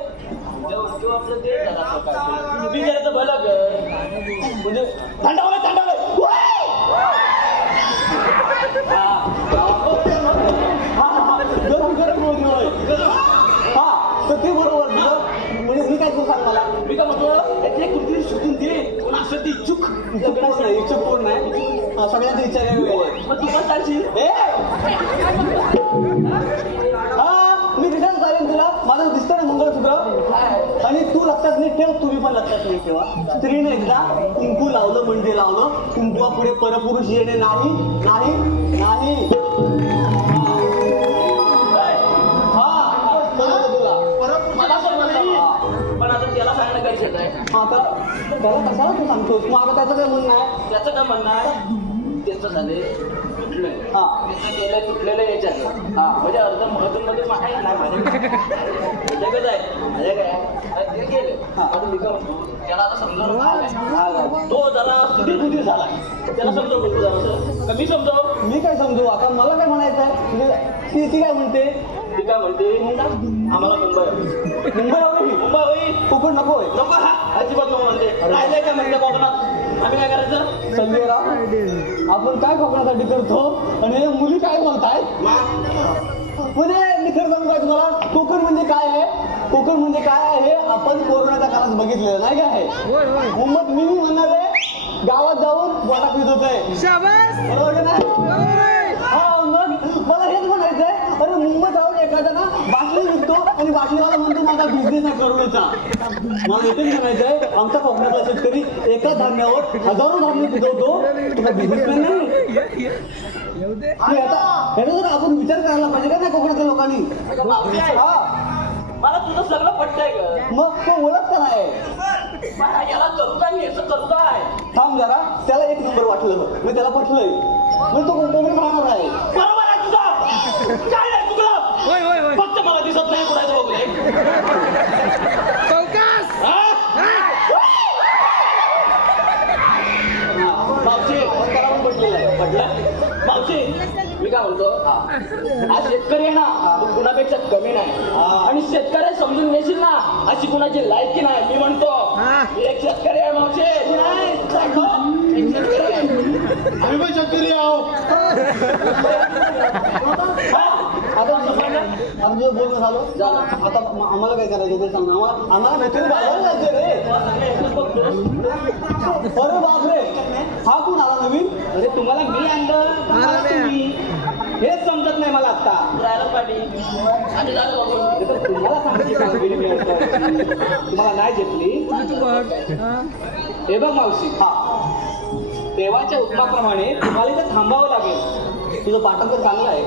आपलं ते विचारायचं भलं म्हणजे थंडावलं हा तर ते बरोबर म्हणजे मी काय तू सांग मला मी काय म्हणतो यातले कुठेतरी शोधून दे कोण असं ते इच्छुक कोणच नाही इच्छुक कोण नाही सगळ्यांची इच्छा वेगळी मग तू पण चालशील मी रिटर्न चालेल तुला माझं दिसतं ना मंगळसूत्र आणि तू लक्षात नाही ठेव तुम्ही पण लक्षात नाही ठेवा स्त्रीने एकदा कुंकू लावलं म्हणजे लावलं कुंकुवा पुढे परपुरुष येणे नाही नाही नाही पण आता त्याला सांगणं काय शेत आहे त्याला कशाला तू सांगतोस मग आता त्याचं काय म्हणणं आहे त्याचं काय म्हणणं आहे त्याचं झाले तुटलंय त्याचं केलंय तुटलेलं याच्यात म्हणजे अर्ध महत्व मध्ये नाही माझ्याकडे आहे माझ्या काय ते गेले आता मी काय म्हणतो त्याला आता समजावून तो जरा स्थिती झाला त्याला समजावून जरा कमी समजाव मी काय समजू आता मला काय म्हणायचं आहे म्हणजे ती काय म्हणते ती काय म्हणते आम्हाला मुंबई होई कोकण नको आहे नको हा अजिबात नको म्हणते राहिलंय का म्हणते कोकणात आम्ही काय करायचं संजय राव आपण काय कोकणासाठी करतो आणि मुली काय बोलताय म्हणजे मी खरं सांगू काय तुम्हाला कोकण म्हणजे काय आहे कोकण म्हणजे काय आहे हे आपण कोरोनाच्या काळात बघितलेलं नाही काय आहे मग मी म्हणणार आहे गावात जाऊन बोटा पिजवतोय बरोबर नाही हा मग मला हेच म्हणायचंय अरे मुंबईत जाऊन एखादा ना बाटली विकतो आणि बाटलीवाला म्हणतो माझा बिझनेस आहे करोडोचा मला येथेच म्हणायचंय आमचा कोकणातला शेतकरी एका धान्यावर हजारो धान्य पिकवतो तुला बिझनेसमॅन नाही याचा जर आपण विचार करायला पाहिजे का नाही कोकणातल्या लोकांनी मला तुझं सगळं पटतंय ग मग तो ओळख का नाही याला करू काय मी याचं करू काय थांब जरा त्याला एक नंबर वाटलं मी त्याला पटलंय म्हणजे तो कोकणात राहणार आहे बरोबर आहे तुझं काय नाही तुला फक्त मला दिसत नाही कुणाचं वगैरे मावशी त्याला पण पटलेलं आहे पटलं मावशी मी काय म्हणतो आज शेतकरी आहे ना तू कुणापेक्षा कमी नाही आणि शेतकरी समजून घेशील ना अशी कुणाची लायकी नाही मी म्हणतो एक शेतकरी आहे मावशी आम्ही पण शेतकरी आहो आता तुझं बोलणं झालं आता आम्हाला काय करायचं ते सांग आम्हाला भेटून जायचं रे अरे बापरे हा कोण आला नवीन अरे तुम्हाला मी आणलं तुम्ही हेच समजत नाही मला आता राहायला पाहिजे आणि झालं बघून तुम्हाला सांगितलं तुम्हाला नाही घेतली हे बघ मावशी देवाच्या हुकमाप्रमाणे तुम्हाला इथे थांबावं लागेल तुझं पाठक तर चांगलं आहे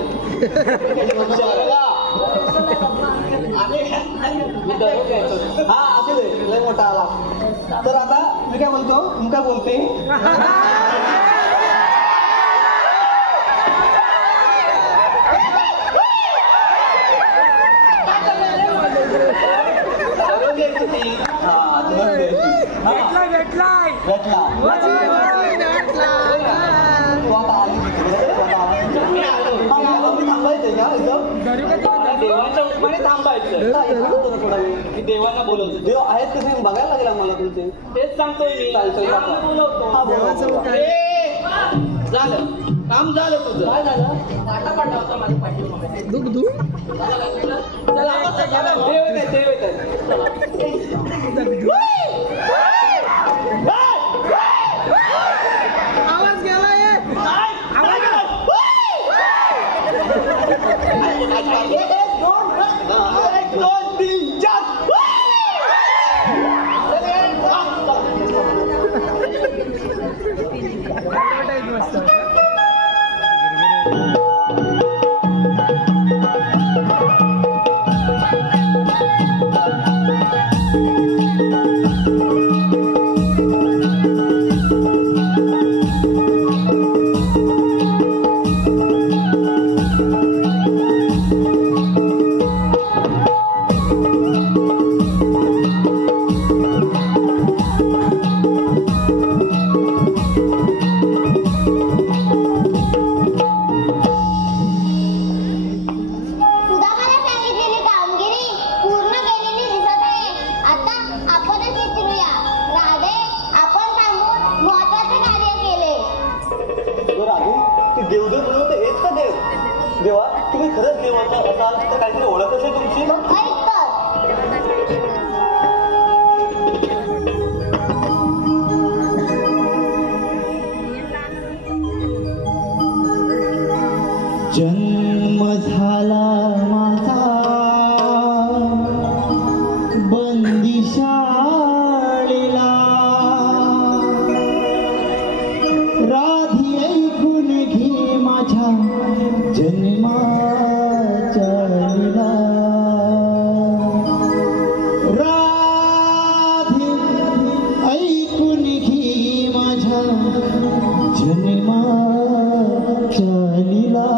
हा असू दे लय मोठा आला तर आता मी काय बोलतो मी काय बोलते भेटला तू आता आली थांबायचं काय सांगतो ना थोडा वेळ. मी देवांना बोलवतो देव आहेत कसे बघायला लागेल आम्हाला तुमचे. तेच सांगतोय मी चालतंय, देवांना आता. बोलवतो हा, बोलवा, बोलवा. झालं काम झालं तुझं काय झालं? काटा पडला होता माझ्या पाठीमागे. दुख चला, देव येताय, देव येताय. आवाज गेला ये एक, दोन, तीन, चार. सुदामाला सांगितलेली कामगिरी पूर्ण केलेली दिसत आहे. आता आपणच विचारूया. राधे, आपण थांबून महत्वाचे कार्य केले. बरं राधे, ते देवदेव बोलवते हेच का देव? देवा तुम्ही खरंच देव असाल तर काहीतरी ओळख असेल तुमची. मग ऐक तर. जन्म झाला माझा बंदिशाळेला, राधी ऐकून घे माझ्या जन्माच्या लीला. राधी ऐकून घे माझ्या जन्माच्या लीला.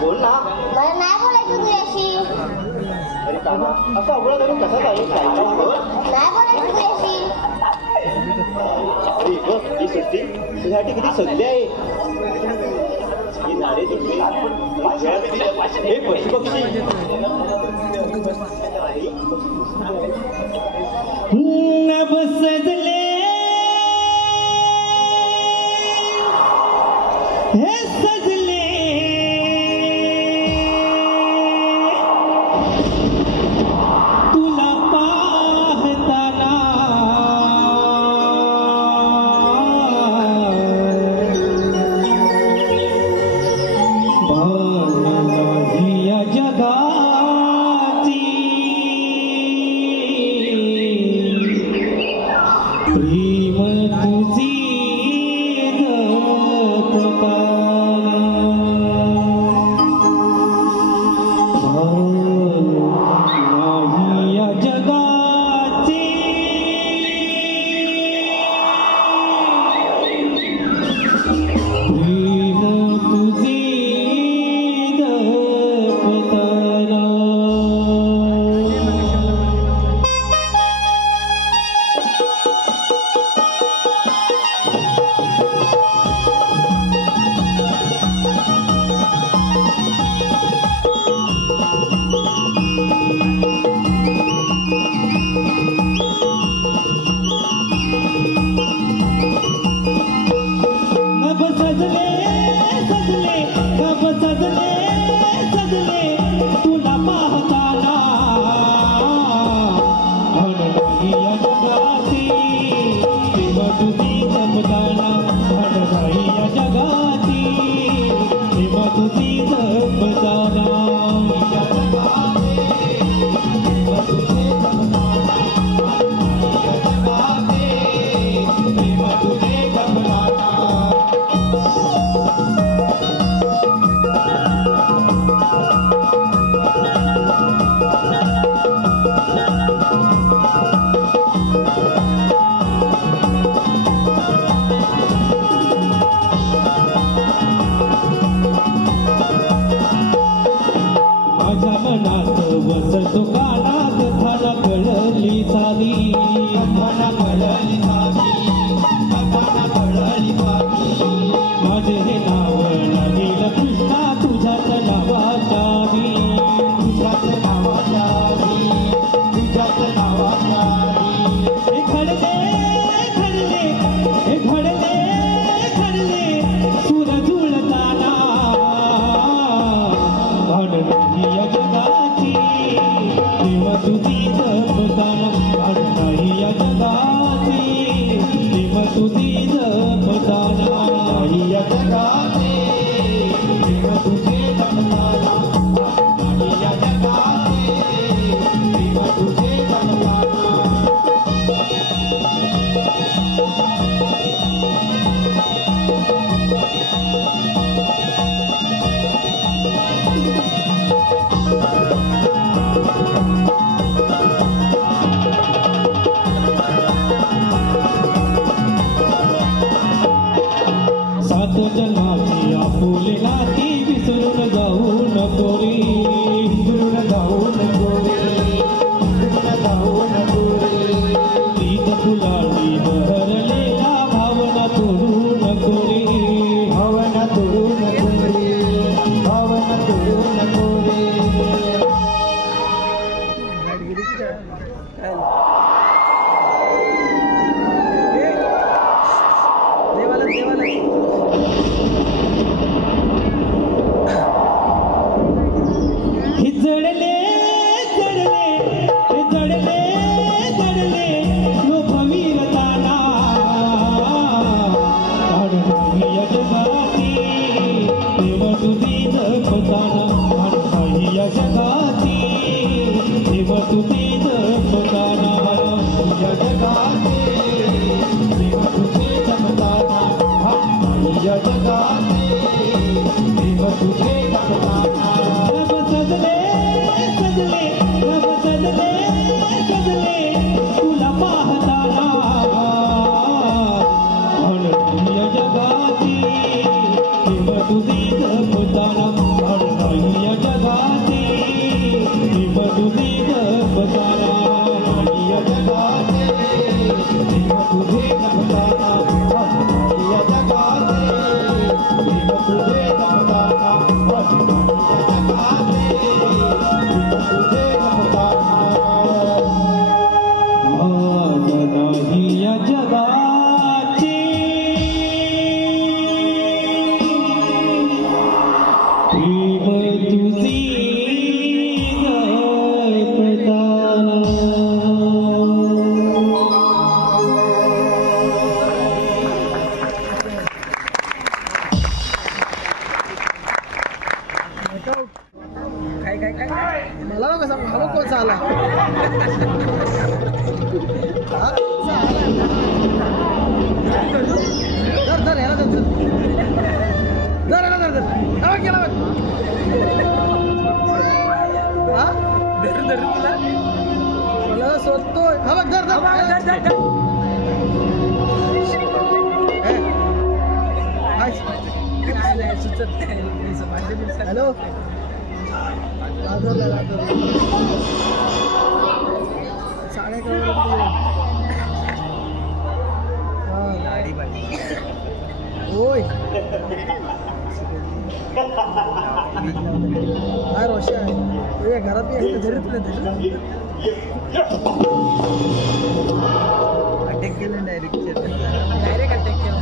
बोल ना. मला नाही बोलायचं तुझ्याशी. अरे कामा असं अवघड करून कसा चालेल? नाही बोलायचं तुझ्याशी. अरे बघ ही सुट्टी तुझ्यासाठी किती सध्य आहे. ही झाडे दिसली हे पशुपक्षी नभ सजले हे सजले तुला पाहताना भान नाही या जगाची प्रेम तुझी नाही या जगाची प्रेम तुझी जपताना. नभ सजले सजले नभ सजले सजले तुला पाहताना भान नाही या जगाची प्रेम तुझी जपताना. भान नाही या जगाची प्रेम तुझी जपताना. या जगाची प्रेम तुझी जपताना. या जगाची प्रेम तुझी जपताना. माझ्या मनात वसतो कानात थाना कळली साधी. थाना कळली साधी. थाना कळली साधी. माझे हे नाव लागेल कृष्णा तुझ्याच नावाचावी. तुझ्याच नावाचावी. तुझ्याच नावाचावी. हे घडले घडले हे घडले घडले सूर जुळताना. भान नाही या जगाची प्रेम तुझी जपताना. भान नाही या जगाची प्रेम तुझी जपताना. नाही या जगाची प्रेम तुझी जपताना. नाही या जगाची प्रेम तुझी जपताना. सात जन्माची आपुले नाती विसरून जाऊ नको रे. विसरून जाऊ नको रे. विसरून जाऊ नको रे. प्रीत फुलांनी बहरलेला भावना तोडू नको रे. भावना तोडू नको रे. भावना तोडू नको रे. ही जडले जडले हे जडले जडले लोभवीरताना. भान नाही या जगाची प्रेम तुझी जपताना. भान नाही या जगाची प्रेम तुझी जपताना. या जगाची प्रेम तुझी जपताना. भान नाही या जगाची प्रेम तुझी जपताना. नभ सजले सजले नभ सजले सजले तुला पाहताना. भान नाही या जगाची हॅलो साडे होय काय रोषा आहे घरात धरीत नाही अटॅक केलं डायरेक्ट अटॅक केला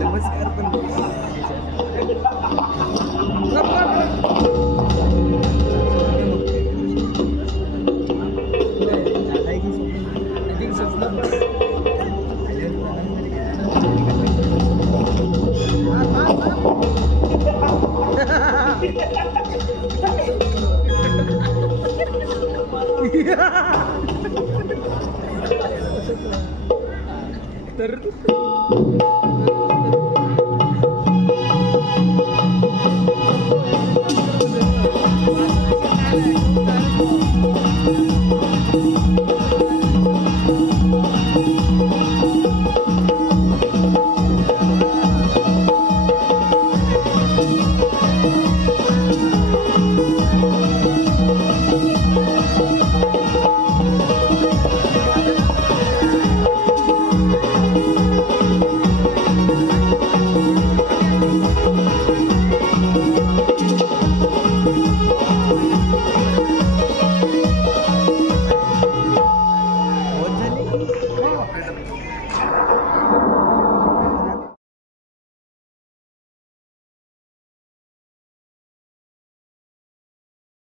नमस्कार पण तर